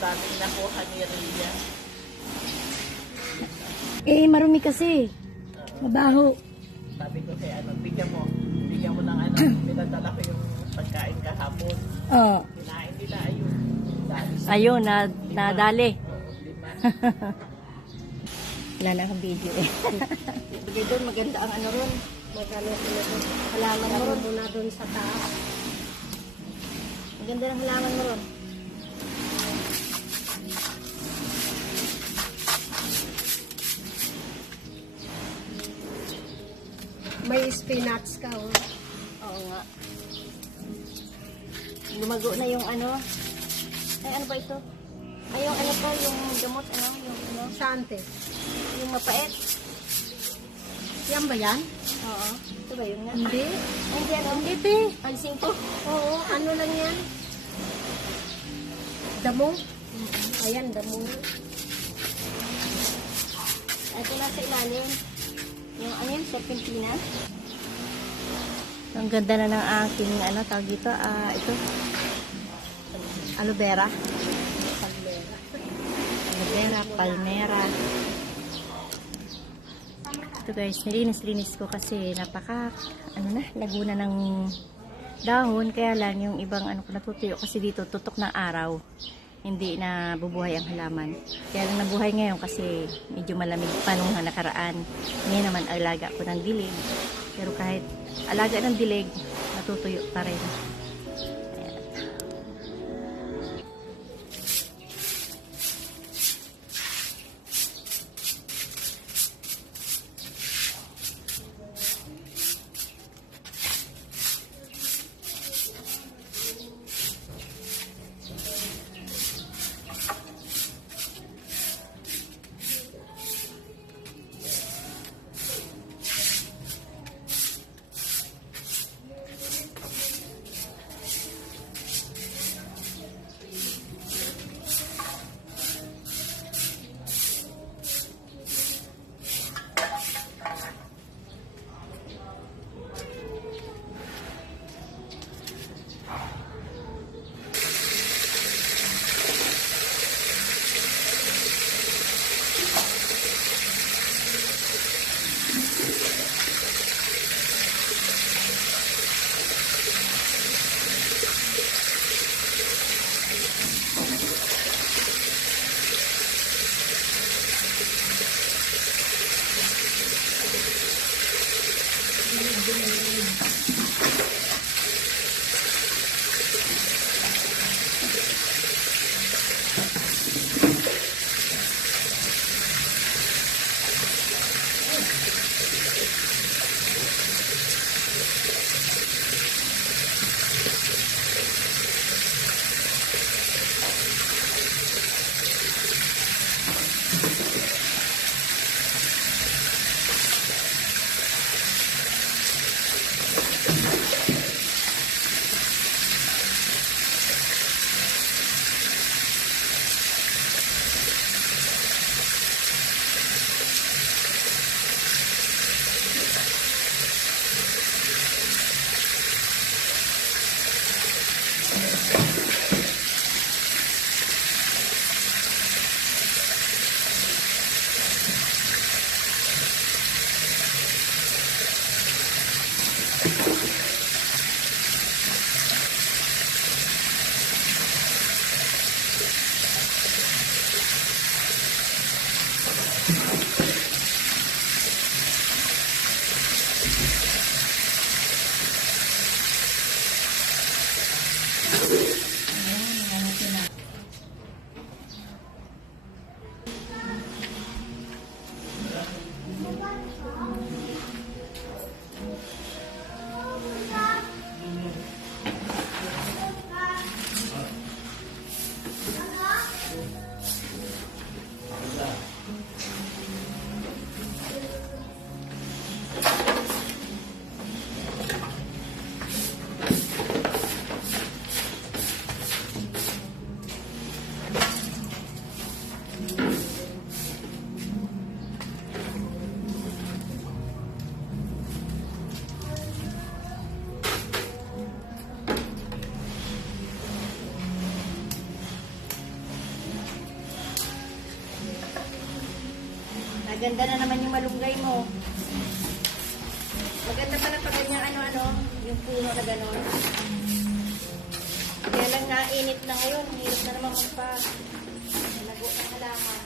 daming nakuha ni Rhea. Eh, marumi kasi. Mabaho. Sabi ko kay bigyan mo ng pinadala ko yung pagkain kahapon. Oo. Kinain nila, ayun. Ayun, nadali. Lima. Wala na akong video eh. Sabi doon, maganda ang ano ron. Maganda doon. Halaman mo ron. Muna doon sa taas. Maganda ng halaman mo ron. May spinach ka, oh. Oo nga. Lumago na yung ano. Ay, ano ba ito? Ay, yung ano pa, yung gamot, Sante. yung mapait. Yan ba yan? Oo. Ito ba yun nga? Hindi. Ay, hindi ano? Hindi, te. Ay, 5. Oo, ano lang yan? Damo. Ayan, damo. Ito na sa ilalim. Yung ano yun, serpentina. Ang ganda na ng aking ano, tawag dito, ito. Aloe vera. Palmera. Aloe vera, palmera. Ito guys, nilinis ko kasi napaka, laguna ng dahon. Kaya lang yung ibang ko natutuyo kasi dito tutok ng araw. Hindi na bubuhay ang halaman. Kaya lang nabuhay ngayon kasi medyo malamig pa nung nakaraan. Ngayon naman alaga ko ng dilig. Pero kahit alaga ng dilig, natutuyo pa rin. Ayan. Maganda na naman yung malunggay mo. Maganda pala pag ganyan ano-ano, yung puno na gano'n. Kaya lang nainit na ngayon, hirap na naman lago ng halaman.